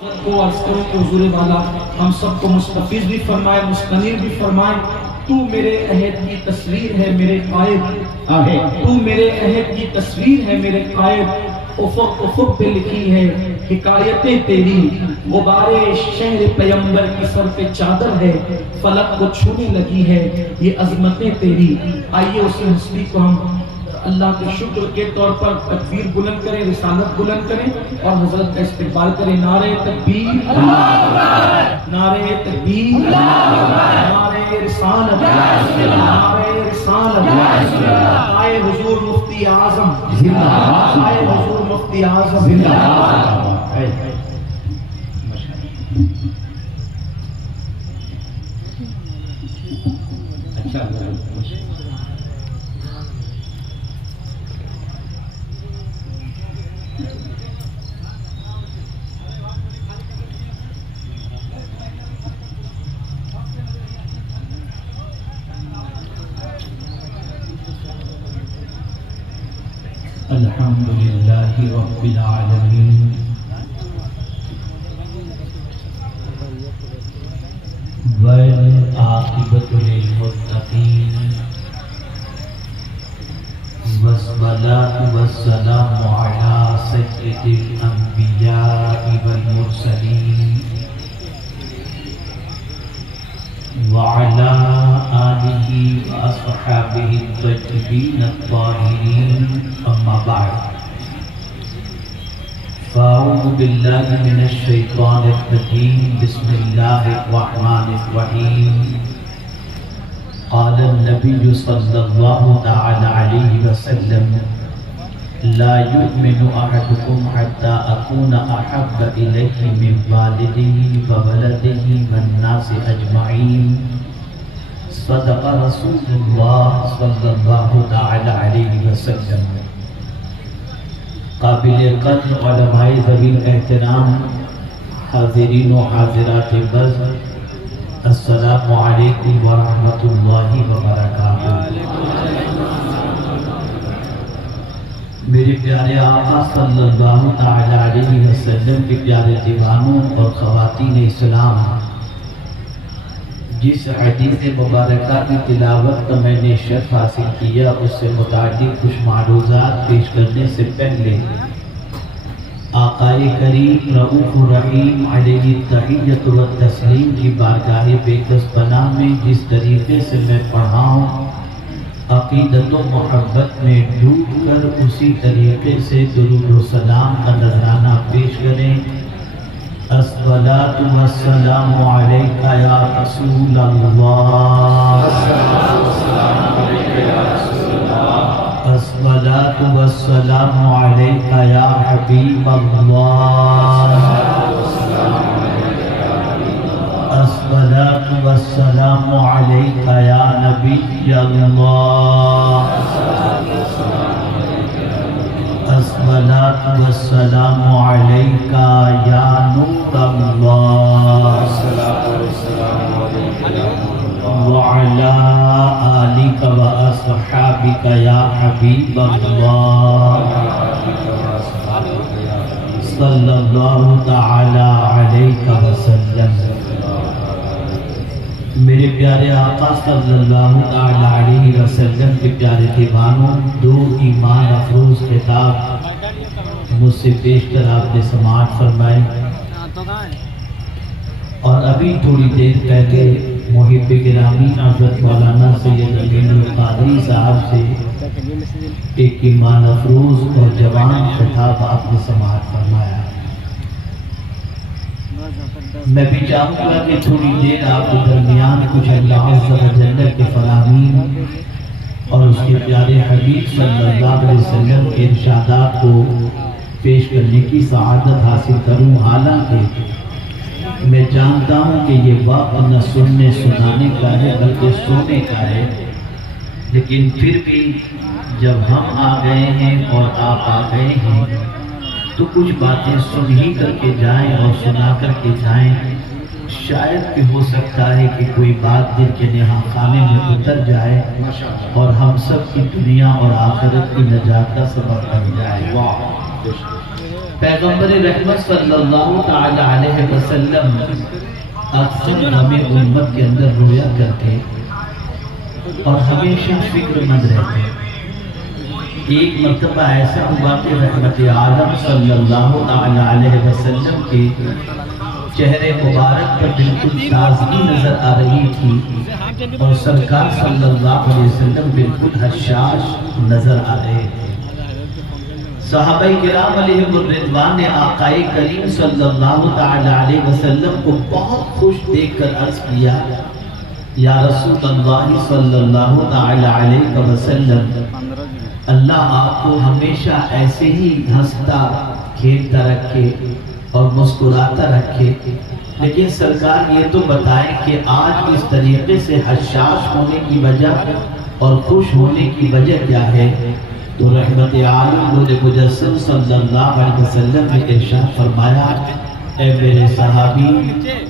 کو عرض کروں کہ حضور والا ہم سب کو مستفیض بھی فرمائے، مستنیر بھی فرمائے۔ تو میرے عہد کی تصویر ہے میرے قائد، تو میرے عہد کی تصویر ہے میرے قائد، افق افق پہ لکھی ہے حکایتیں تیری، غبار شہر پیمبر کی سر پہ چادر ہے، فلک کو چھونے لگی ہے یہ عظمتیں تیری۔ آئیے اسی ہستی کو ہم اللہ کے شکر کے طور پر تکبیر بلند کریں، رسالت بلند کریں اور حضرت کا استقبال کریں۔ نعرہ تکبیر، نعرہ تکبیر، نعرہ رسالت، نعرہ رسالت، آئے حضور مفتی اعظم، آئے حضور مفتی اعظم۔ الحمدللہ رب العالمین والعاقبۃ للمتقین والصلاة والسلام علی سید الانبیاء والمرسلین وعلى آلہ وأصحابہ الطیبین الطاہرین، اما بعد فاعوذ باللہ من الشیطان الرجیم، بسم اللہ الرحمن الرحیم۔ قال النبی صلی اللہ تعالی علیہ وسلم لا يؤمن أحدكم حتى أكون أحب إليه من والده وولده والناس أجمعين، صدق رسول الله صلى الله تعالى عليه وسلم۔ قابل قدر علماء ذوی الاحترام، حاضرین و حاضرات بزم، السلام علیکم ورحمۃ اللہ وبرکاتہ۔ میرے پیارے آقا صلی اللہ تعالی علیہ وسلم کے پیارے دیوانوں اور خواتین اسلام، جس حدیث مبارکہ کی تلاوت کا میں نے شرف حاصل کیا، اس سے متعلق کچھ معروضات پیش کرنے سے پہلے آقائے کریم رؤوف الرحیم علیہ التحیۃ والتسلیم کی بارگاہ بےکس پناہ میں جس طریقے سے میں پڑھا ہوں، عقیدت و محبت میں ڈوب کر اسی طریقے سے درود و سلام کا نذرانہ پیش کریں۔ الصلاۃ والسلام علیک یا رسول اللہ، الصلاۃ والسلام علیک یا حبیب اللہ، الصلاۃ والسلام علیک یا نبی اللہ، الصلاۃ والسلام علیک یا نور اللہ، وعلی آلک واصحابک یا حبیب اللہ، صلی اللہ تعالی علیہ وسلم۔ میرے پیارے آقا صلی اللہ تعالی علیہ وسلم کے پیارے دیوانوں، دو ایمان افروز خطاب مجھ سے پیش کر آپ نے سماعت فرمائی، اور ابھی تھوڑی دیر پہلے محب گرامی حضرت مولانا سید امین القادری صاحب سے ایک ایمان افروز اور جوان خطاب آپ نے سماعت فرمایا۔ میں بھی چاہوں گا کہ تھوڑی دیر آپ کے درمیان کچھ اللہ عز و جل کے فرامین اور اس کے پیارے حبیب صلی اللہ علیہ وسلم کے ارشادات کو پیش کرنے کی سعادت حاصل کروں، حالانکہ میں جانتا ہوں کہ یہ وقت نہ سننے سنانے کا ہے بلکہ سونے کا ہے، لیکن پھر بھی جب ہم آ گئے ہیں اور آپ آ گئے ہیں تو کچھ باتیں سن ہی کر کے جائیں اور سنا کر کے جائیں، شاید کہ ہو سکتا ہے کہ کوئی بات دل کے نہا خانے میں اتر جائے اور ہم سب کی دنیا اور آخرت کی نجات کا سبب بن جائے۔ پیغمبر رحمت صلی اللہ تعالی علیہ وسلم اکثر ہمیں امت کے اندر رویا کرتے اور ہمیشہ فکر مند رہتے. ایک مرتبہ ایسا ہوا کہ رحمت عالم صلی اللہ تعالی علیہ وسلم کے چہرے مبارک پر بالکل تازگی نظر آ رہی تھی اور سرکار صلی اللہ علیہ وسلم بالکل حشاش نظر آ رہے تھے. صحابہ کرام علیہم الرضوان نے آقا کریم صلی اللہ تعالی علیہ وسلم کو بہت خوش دیکھ کر عرض کیا یا رسول اللہ صلی اللہ تعالی علیہ وسلم اللہ آپ کو ہمیشہ ایسے ہی ہنستا کھیلتا رکھے اور مسکراتا رکھے، لیکن سرکار یہ تو بتائیں کہ آج اس طریقے سے حشاش ہونے کی وجہ اور خوش ہونے کی وجہ کیا ہے؟ تو رحمت عالم روز مجسم صلی اللہ علیہ وسلم نے ارشاد فرمایا اے میرے صحابی،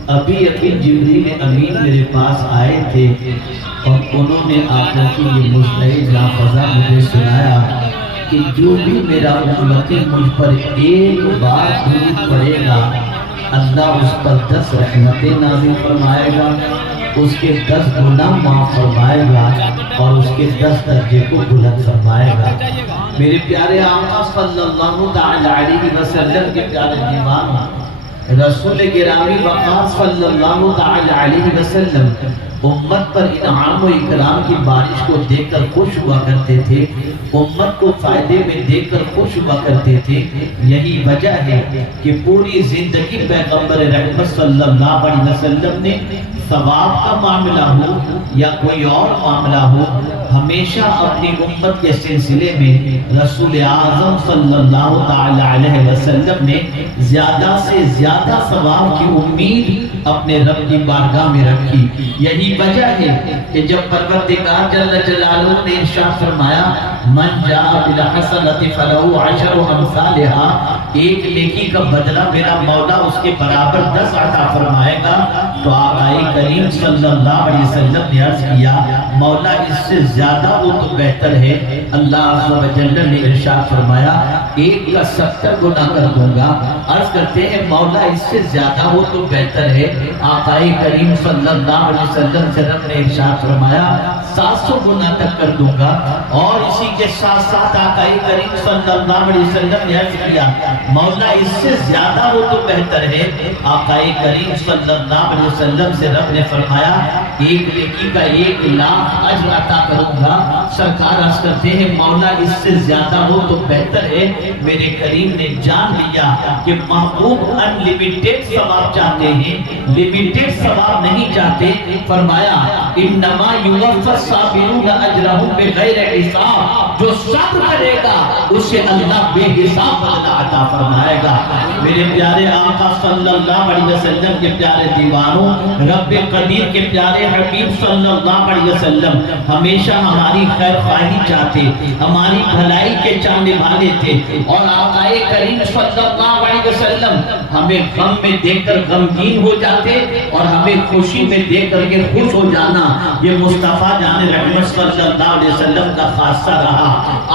ابھی جبریل امین میرے پاس آئے تھے اور انہوں نے آپ کی یہ مشتعل نافذہ مجھے سنایا کہ جو بھی میرا امتی مجھ پر ایک بار درود پڑے گا اللہ اس پر 10 رحمتیں نازل فرمائے گا، اس کے 10 گناہ معاف فرمائے گا اور اس کے 10 درجے کو بلند فرمائے گا. میرے پیارے آقا صلی اللہ تعالی علیہ وسلم کے پیارے دیوان رسول گرامی وقار صلی اللہ تعالی علیہ وسلم امت پر انعام و اکرام کی بارش کو دیکھ کر خوش ہوا کرتے تھے، امت کو فائدے میں دیکھ کر خوش ہوا کرتے تھے. یہی وجہ ہے کہ پوری زندگی پیغمبر رحمت صلی اللہ علیہ وسلم نے ثواب کا معاملہ ہو یا کوئی اور معاملہ ہو، ہمیشہ اپنی امت کے سلسلے میں رسول اعظم صلی اللہ تعالی علیہ وسلم نے زیادہ سے زیادہ ثواب کی امید اپنے رب کی بارگاہ میں رکھی. یہی وجہ ہے کہ جب پروردگار جل جلالہ نے ارشاد فرمایا من جاء بالحسنۃ فلہ عشر امثالها، ایک نیکی کا بدلہ میرا مولا اس کے برابر 10 عطا فرمائے گا، تو آقا کریم صلی اللہ علیہ وسلم نے عرض کیا مولا اس سے زیادہ ہو تو بہتر ہے. اللہ عز و جل نے ارشاد فرمایا ایک کا 70 گنا کر دوں گا. عرض کرتے ہیں مولا اس سے زیادہ ہو تو بہتر ہے. آقا کریم صلی اللہ علیہ وسلم سے رب نے ارشاد فرمایا 700 گنا تک کر دوں گا. اور اسی کے ساتھ ساتھ آقا کریم صلی اللہ علیہ وسلم نے عرض کیا مولا اس سے زیادہ ہو تو بہتر ہے. آقا کریم صلی اللہ علیہ وسلم سے رب نے فرمایا ایک نیکی کا 1,00,000 اجر عطا کروں گا. سرکار عرض کرتے ہیں مولا اس سے زیادہ ہو تو بہتر ہے. میرے کریم نے جان لیا کہ محبوب انلیمیٹڈ ثواب چاہتے ہیں، لیمیٹڈ ثواب نہیں چاہتے. فرمایا انما یوفی الصابرون اجرهم بغیر حساب، جو صبر کرے گا اسے اللہ بے حساب بدلہ عطا فرمائے گا. میرے پیارے آقا صلی اللہ علیہ وسلم کے پیارے دیوانوں، رب قدیر کے پیارے حبیب صلی اللہ علیہ وسلم ہمیشہ ہماری خیر خواہی چاہتے، ہماری بھلائی کے چاہنے والے تھے. اور آقا کریم صلی اللہ علیہ وسلم ہمیں غم میں دیکھ کر غمگین ہو جاتے اور ہمیں خوشی میں دیکھ کر کے خوش ہو جانا یہ مصطفیٰ جان رحمت صلی اللہ علیہ وسلم کا خاصہ رہا.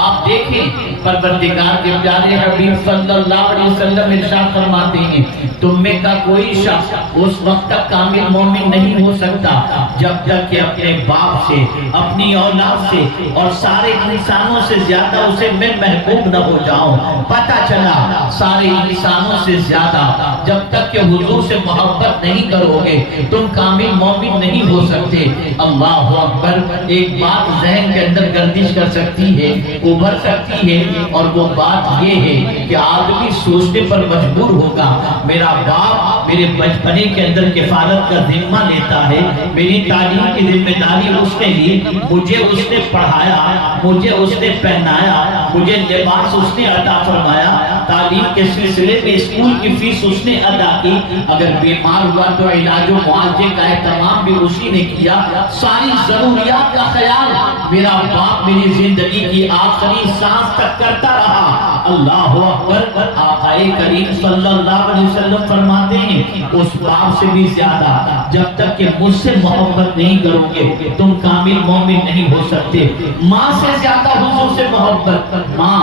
آپ دیکھیں پروردگار کے پیارے حبیب صلی اللہ علیہ وسلم ارشاد فرماتے ہیں تم میں کا کوئی شخص اس وقت تک کامل مومن نہیں ہو سکتا جب تک کہ اپنے باپ سے، اپنی اولاد سے اور سارے انسانوں سے زیادہ اسے میں محبوب نہ ہو جاؤں. پتہ چلا سارے انسانوں سے زیادہ جب تک کہ حضور سے محبت نہیں کرو گے تم کامل مومن نہیں ہو سکتے. اللہ اکبر. ایک بات ذہن کے اندر گردش کر سکتی ہے، ابھر سکتی ہے، اور وہ بات یہ ہے کہ آدمی سوچنے پر مجبور ہوگا میرا باپ میرے بچپنے کے اندر کفالت کا ذمہ لیتا ہے، میری تعلیم کی ذمہ داری اس نے لی، مجھے اس نے پڑھایا، مجھے اس نے پہنایا، مجھے لباس اس نے عطا فرمایا، تعلیم کے سلسلے میں اسکول کی فیس اس نے ادا کی، اگر بیمار ہوا تو علاج و معالجے کا اہتمام بھی اسی نے کیا، ساری ضروریات کا خیال میرا باپ میری زندگی کی آخری سانس تک کرتا رہا. اللہ اکبر، آقا کریم صلی اللہ علیہ وسلم فرماتے ہیں اس باپ سے بھی زیادہ جب تک کہ مجھ سے محبت نہیں کرو گے تم کامل مومن نہیں ہو سکتے۔ ماں سے زیادہ حضور سے محبت، ماں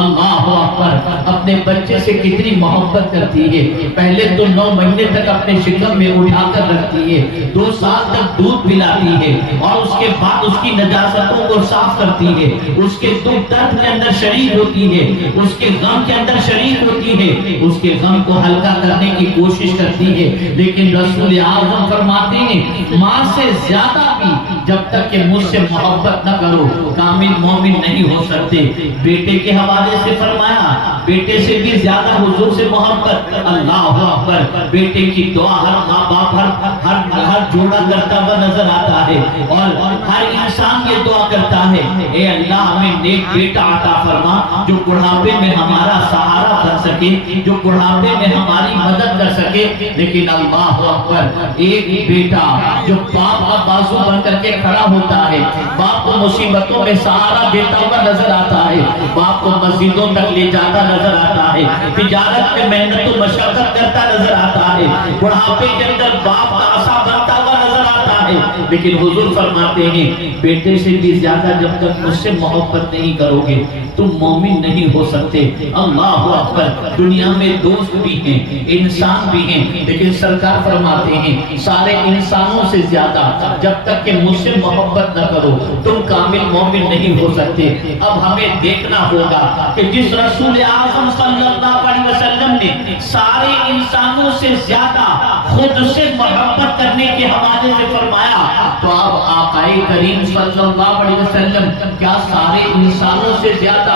اللہ اکبر اپنے بچے سے کتنی محبت کرتی ہے، پہلے تو 9 مہینے تک اپنے شکم میں اٹھا کر رکھتی ہے، 2 سال تک دودھ پلاتی ہے اور اس کے بعد اس کی نجاستوں کو صاف کرتی ہے، اس کے دکھ درد کے اندر شریک ہوتی ہے، اس کے غم کے اندر شریک ہوتی ہے، اس کے غم کو ہلکا کرنے کی کوشش کرتی ہے۔ لیکن رسول اعظم فرماتے ہیں ماں سے زیادہ بھی جب تک کہ مجھ سے محبت نہ کرو کامل مومن نہیں ہو سکتے۔ بیٹے کے حوالے سے فرمایا بیٹے سے بھی زیادہ حضور سے محبت، اللہ اکبر، بیٹے کی دعا ہر ماں باپ ہر جوڑا کرتا ہوا نظر آتا ہے اور ہر انسان یہ دعا کرتا ہے اے اللہ ہمیں نیک بیٹا عطا فرما جو بڑھاپے میں ہمارا سہارا بن سکے، جو بڑھاپے میں ہماری مدد کر سکے۔ لیکن اللہ اکبر، ایک بیٹا جو باپ کا بازو بن کر کے کھڑا ہوتا ہے، باپ کو مصیبتوں میں سہارا دیتا ہوا نظر آتا ہے، باپ کو مسجدوں تک لے جاتا نظر آتا ہے، تجارت میں محنت و مشقت کرتا نظر آتا ہے، بڑھاپے کے اندر باپ کا آسا بنتا ہوا نظر آتا ہے۔ لیکن حضور فرماتے ہیں بیٹے سے بھی زیادہ جب تک مجھ سے محبت نہیں کرو گے تم مومن نہیں ہو سکتے۔ اللہ اکبر، دنیا میں دوست بھی ہیں، انسان بھی ہیں، لیکن سرکار فرماتے ہیں سارے انسانوں سے زیادہ جب تک کہ مجھ سے محبت نہ کرو تم کامل مومن نہیں ہو سکتے۔ اب ہمیں دیکھنا ہوگا کہ جس رسول اعظم صلی اللہ علیہ وسلم نے سارے انسانوں سے زیادہ خود سے محبت کرنے کے حوالے سے فرمایا، تو اب آقا کریم صلی اللہ علیہ وسلم کیا سارے انسانوں سے زیادہ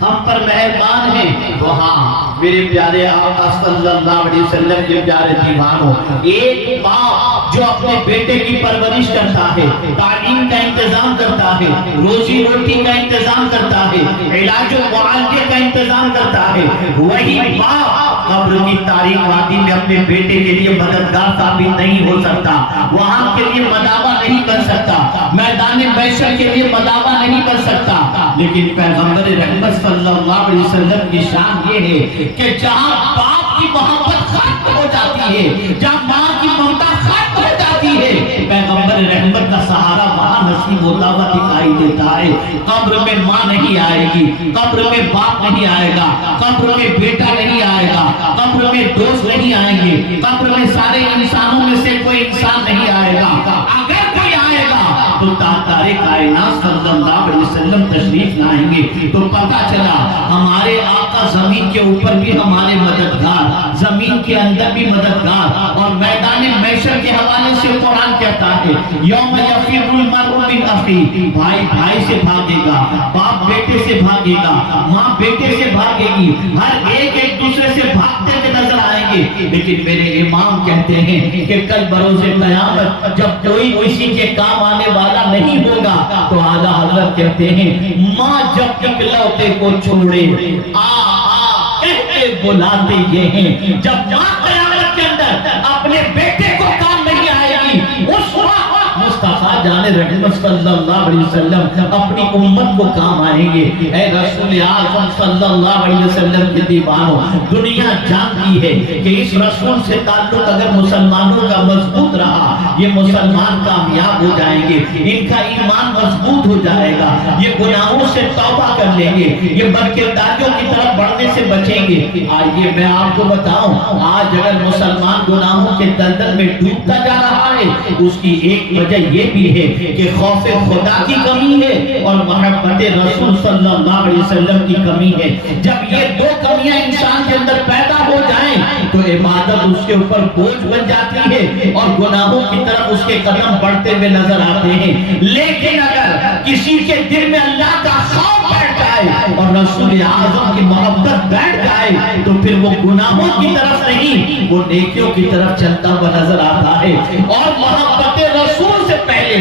ہم پر مہربان ہیں؟ تو ہاں میرے پیارے آقا صلی اللہ علیہ وسلم کے پیارے دیوانوں، ایک باپ جو اپنے بیٹے کی پرورش کرتا ہے، تعلیم کا انتظام کرتا ہے، روزی روٹی کا انتظام کرتا ہے، علاج و معالجے کا انتظام کرتا ہے، وہی باپ قبر کی تاریک وادی میں اپنے بیٹے کے لیے مددگار ثابت نہیں ہو سکتا، وہاں کے لیے مداوا نہیں بن سکتا، میدان محشر کے لیے مداوا نہیں بن سکتا۔ لیکن پیغمبر رحمت صلی اللہ علیہ وسلم کی شان یہ ہے کہ جہاں باپ کی محبت ختم ہو جاتی ہے، جہاں ماں کی ممتا ختم ہو جاتی ہے، پیغمبر رحمت کا سہارا وہاں نصیب ہوتا ہوا دکھائی دیتا ہے۔ قبر میں ماں نہیں آئے گی، قبر میں باپ نہیں آئے گا، قبر میں بیٹا نہیں آئے گا، قبر میں دوست نہیں آئیں گے، قبر میں سارے انسانوں میں سے کوئی انسان نہیں آئے گا۔ اگر کوئی آئے گا تو تاجدار کائنات صلی اللہ علیہ وسلم تشریف لائیں گے، تو پتہ چلا ہمارے آقا زمین کے اوپر بھی ہمارے مددگار، زمین کے اندر بھی مددگار، اور میدان محشر کے حوالے سے قرآن کہتا ہے یوم یفر المرء من اخیہ، بھائی بھائی سے بھاگے گا، باپ بیٹے سے بھاگے گا، ماں بیٹے سے بھاگے گی، ہر ایک ایک دوسرے سے بھاگتے ہوئے نظر آئیں گے۔ لیکن میرے امام کہتے ہیں کہ کل بروز قیامت جب کوئی کسی کے کام آنے والا نہیں ہوگا تو اعلیٰ حضرت کہتے ہیں ماں جب اکلوتے کو چھوڑے کہتے بلاتے یہ ہیں، جب ماں قیامت کے اندر اپنے بیٹے کو کام نہیں آئے گی اس وقت مصطفیٰ جان رحمت صلی اللہ علیہ وسلم اپنی امت کو کام آئیں گے۔ اے رسول اعظم صلی اللہ علیہ وسلم کے دیوانوں، دنیا جانتی ہے کہ اس رسول سے تعلق اگر مسلمانوں کا مضبوط رہا یہ مسلمان کامیاب ہو جائیں گے، ان کا ایمان مضبوط ہو جائے گا، یہ گناہوں سے توبہ کر لیں گے، یہ بدکرداریوں کی طرف بڑھنے سے بچیں گے۔ آئیے میں آپ کو بتاؤں آج اگر مسلمان گناہوں کے دلدل میں ڈوبتا جا رہا ہے اس کی ایک وجہ یہ بھی ہے کہ خوف خدا کی کمی ہے اور محبت رسول صلی اللہ علیہ وسلم کی کمی ہے۔ جب یہ دو کمیاں انسان کے اندر پیدا ہو جائیں تو عبادت اس کے اوپر بوجھ بن جاتی ہے اور گناہوں کی طرف اس کے قدم بڑھتے ہوئے نظر آتے ہیں۔ لیکن اگر کسی کے دل میں اللہ کا خوف بیٹھ جائے اور رسول اعظم کی محبت بیٹھ جائے تو پھر وہ گناہوں کی طرف نہیں وہ نیکیوں کی طرف چلتا ہوا نظر آتا ہے۔ اور محبت رسول سے پہلے،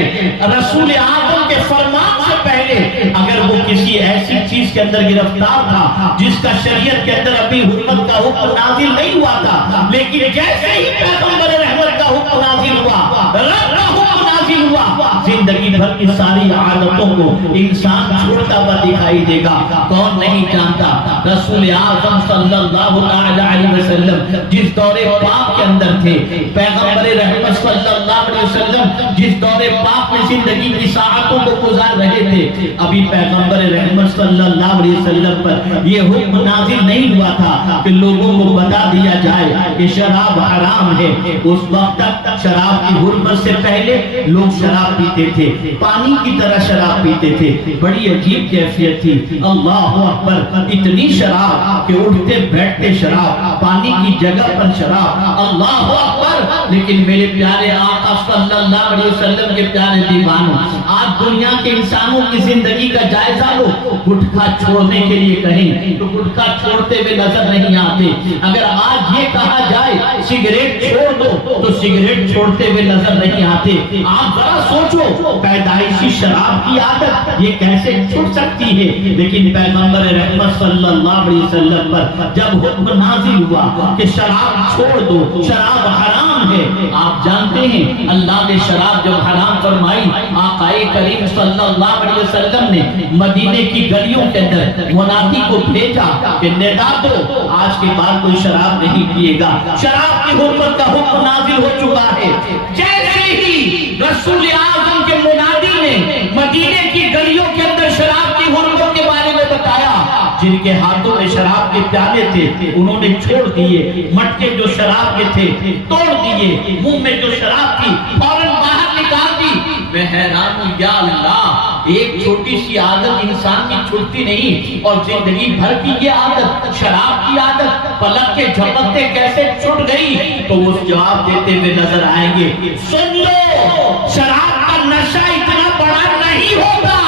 رسول اعظم کے فرمان سے پہلے اگر وہ کسی ایسی چیز کے اندر گرفتار تھا جس کا شریعت کے اندر ابھی حرمت کا حکم نازل نہیں ہوا تھا، لیکن جیسے ہی پیغمبر رحمت کا حکم نازل ہوا، رب کا حکم نازل نازل ہوا، زندگی بھر کی ساری عادتوں کو انسان چھوڑتا ہوا دکھائی دے گا۔ کون نہیں جانتا رسول اعظم صلی اللہ علیہ وسلم جس دور پاک کے اندر تھے، پیغمبر رحمت صلی اللہ علیہ وسلم جس دور پاک میں زندگی کی ساعتوں کو گزار رہے تھے، ابھی پیغمبر رحمت صلی اللہ علیہ وسلم پر یہ حکم نازل نہیں ہوا تھا کہ لوگوں کو بتا دیا جائے کہ شراب حرام ہے۔ اس وقت تک شراب کی حرمت سے پہلے لوگ شراب پیتے تھے، پانی کی طرح شراب پیتے تھے، بڑی عجیب کیفیت تھی۔ اللہ اکبر، اتنی شراب کہ اٹھتے بیٹھتے شراب، پانی کی جگہ پر شراب، اللہ اکبر۔ لیکن میرے پیارے آقا صلی اللہ علیہ وسلم کے پیارے دیوانوں، آج دنیا کے انسانوں کی زندگی کا جائزہ لو، گٹکا چھوڑنے کے لیے کہیں تو گٹکا چھوڑتے ہوئے نظر نہیں آتے۔ اگر آج یہ کہا جائے سگریٹ چھوڑ دو تو سگریٹ چھوڑتے ہوئے نظر نہیں آتے۔ آپ ذرا سوچو، پیدائشی شراب کی عادت یہ کیسے چھوٹ سکتی ہے؟ لیکن پیغمبر رحمت صلی اللہ علیہ وسلم پر جب حکم نازل ہوا کہ شراب چھوڑ دو، شراب حرام ہے، آپ جانتے ہیں اللہ نے شراب جب حرام فرمائی، آقا کریم صلی اللہ علیہ وسلم نے مدینے کی گلیوں کے اندر منادی کو بھیجا کہ ندا دو، آج کے بعد کوئی شراب نہیں پیے گا۔ شراب کی حرمت کا حکم نازل ہو چکا ہے۔ جیسے ہی رسول اعظم کے منادی نے مدینے کی گلیوں کے اندر شراب کی حرمت کے بارے میں بتایا، جن کے ہاتھوں میں شراب کے پیالے تھے انہوں نے چھوڑ دیے، مٹکے جو شراب کے تھے توڑ دیے، منہ میں جو شراب تھی فوراً باہر نکال دی۔ میں حیران ہوں، یا اللہ، ایک چھوٹی سی عادت انسان کی چھوٹتی نہیں، اور زندگی بھر کی یہ عادت، شراب کی عادت پلک کے جھپکتے کیسے چھوٹ گئی؟ تو وہ جواب دیتے ہوئے نظر آئیں گے، سن لو، شراب کا نشہ اتنا بڑا نہیں ہوگا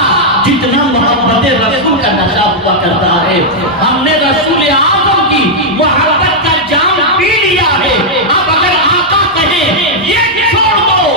جتنا محبت رسول کا نشہ ہوا کرتا ہے۔ ہم نے رسول اعظم کی محبت کا جام پی لیا ہے۔ اب اگر آقا کہیں یہ چھوڑ دو،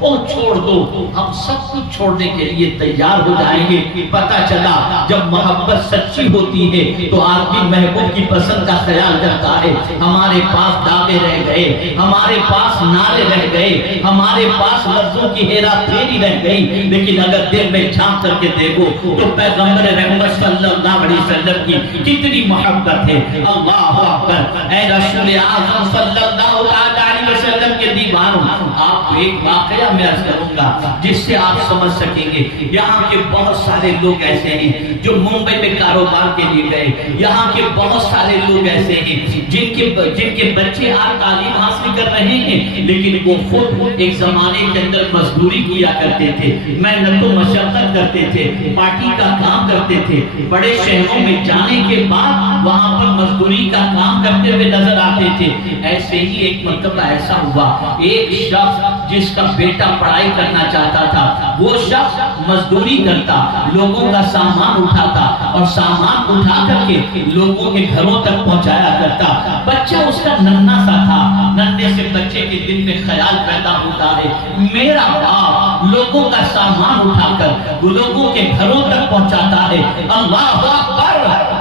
وہ چھوڑ دو، ہم سب کچھ چھوڑنے کے لیے تیار ہو جائیں گے۔ پتہ چلا جب محبت سچی ہوتی ہے تو آدمی محبوب کی پسند کا خیال کرتا ہے۔ ہمارے پاس دعوے رہ گئے، ہمارے پاس نعرے رہ گئے، ہمارے پاس لفظوں کی ہیرا پھیری رہ گئی، لیکن اگر دل میں جھانک کر کے دیکھو تو پیغمبر رحمت صلی اللہ علیہ وسلم کی کتنی محبت ہے۔ اللہ اکبر، اے رسول اعظم صلی اللہ علیہ وسلم کے دیوانوں، آپ کو ایک واقعہ میں عرض کروں گا جس سے آپ سمجھ سکیں گے۔ یہاں کے بہت سارے لوگ ایسے ہیں جو ممبئی میں کاروبار کے لیے گئے، یہاں کے بہت سارے لوگ ایسے ہیں جن کے بچے آج تعلیم حاصل کر رہے ہیں، لیکن وہ خود ایک زمانے کے اندر مزدوری کیا کرتے تھے، محنت و مشقت کرتے تھے، پارٹی کا کام کرتے تھے، بڑے شہروں میں جانے کے بعد وہاں پر مزدوری کا کام کرتے ہوئے نظر آتے تھے۔ ایسے ہی ایک مرتبہ ایسا ہوا، ایک شخص جس کا بیٹا پڑھائی کرنا چاہتا تھا، وہ شخص مزدوری کرتا، لوگوں کا سامان اٹھاتا اور سامان اٹھا کر کے لوگوں کے گھروں تک پہنچایا کرتا۔ بچہ اس کا ننھا سا تھا، ننھے سے بچے کے دل میں خیال پیدا ہوتا ہے، میرا باپ لوگوں کا سامان اٹھا کر لوگوں کے گھروں تک پہنچاتا ہے۔ اللہ اکبر،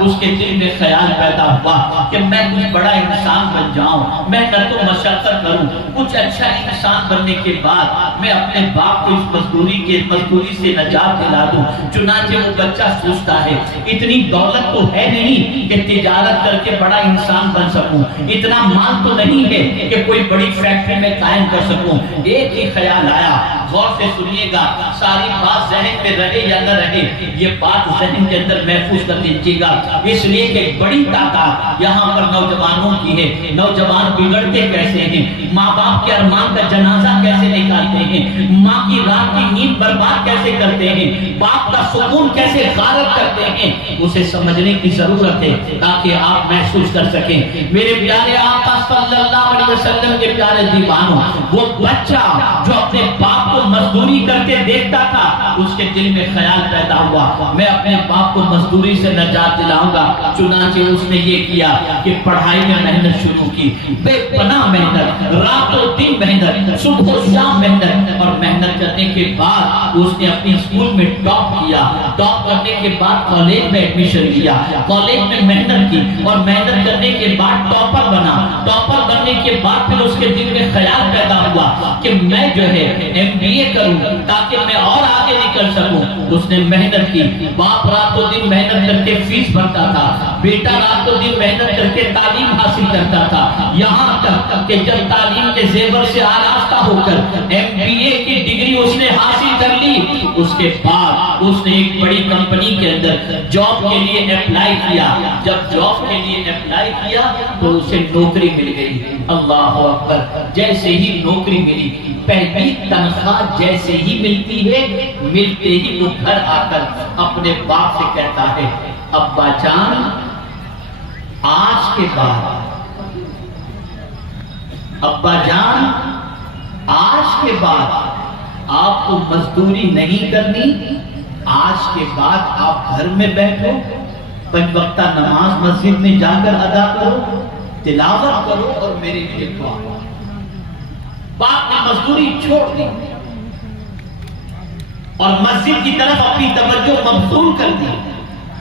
اس کے دل میں خیال پیدا ہوا کہ میں کچھ بڑا انسان بن جاؤں، محنت و مشقت کروں، کچھ اچھا انسان بننے کے بعد میں اپنے باپ کو اس مزدوری سے نجات دلا دوں۔ چنانچہ وہ بچہ سوچتا ہے اتنی دولت تو ہے نہیں کہ تجارت کر کے بڑا انسان بن سکوں، اتنا مال تو نہیں ہے کہ کوئی بڑی فیکٹری میں قائم کر سکوں۔ ایک ہی خیال آیا، غور سے سنیے گا، ساری بات ذہن میں رہے یا نہ رہے، یہ بات ذہن کے اندر محفوظ کر لیجیے گا، اس لیے کہ بڑی تعداد یہاں پر نوجوانوں کی ہے۔ نوجوان بگڑتے کیسے ہیں، ماں باپ کے ارمان کا جنازہ کیسے نکالتے ہیں، ماں کی رات کی نیند برباد کیسے کرتے ہیں، باپ کا سکون کیسے غارت کرتے ہیں، اسے سمجھنے کی ضرورت ہے تاکہ آپ محسوس کر سکیں۔ میرے پیارے آقا صلی اللہ علیہ وسلم کے پیارے دیوانوں، وہ بچہ جو اپنے باپ کو مزدوری کرتے دیکھتا تھا، اس کے دل میں خیال پیدا ہوا میں اپنے باپ کو مزدوری سے نجات دلاؤں گا۔ چنانچہ اس نے یہ کیا کہ پڑھائی میں محنت شروع کی، بے پناہ محنت، رات و دن محنت، صبح و شام محنت، اور محنت کرنے کے بعد اس نے اپنی اسکول میں ٹاپ کیا۔ ٹاپ کرنے کے بعد کالج میں ایڈمیشن لیا، کالج میں محنت کی، اور محنت کرنے کے بعد ٹاپر بنا۔ ٹاپر بننے کے بعد پھر اس کے دل میں خیال پیدا ہوا کہ میں جو ہے MBA کروں تاکہ میں اور آگے نکل سکوں۔ اس نے محنت کی، باپ رات و دن محنت کر کے فیس بھرتا تھا، بیٹا رات و دن محنت کر کے تعلیم حاصل کرتا تھا، یہاں تک کہ جب تعلیم کے زیور سے آراستہ ہو کر MBA کی ڈگری اس نے حاصل کر لی، اس کے بعد اس نے ایک بڑی کمپنی کے اندر جاب کے لیے اپلائی کیا۔ جب جاب کے لیے اپلائی کیا تو اسے نوکری مل گئی۔ اللہ اکبر! جیسے ہی نوکری ملی، پہلی تنخواہ جیسے ہی ملتی ہے، ملتے ہی وہ گھر آ کر اپنے باپ سے کہتا ہے، ابا جان آج کے بعد، ابا جان آج کے بعد آپ کو مزدوری نہیں کرنی، آج کے بعد آپ گھر میں بیٹھو، 5 وقتہ نماز مسجد میں جا کر ادا کرو، تلاوت کرو اور میرے لیے دعا کرو۔ باپ نے مزدوری چھوڑ دی اور مسجد کی طرف اپنی توجہ مبذول کر دی۔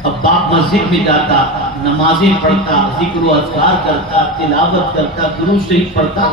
اب باپ مسجد میں جاتا، نمازیں پڑھتا، ذکر و اذکار کرتا، تلاوت کرتا، درود شریف پڑھتا،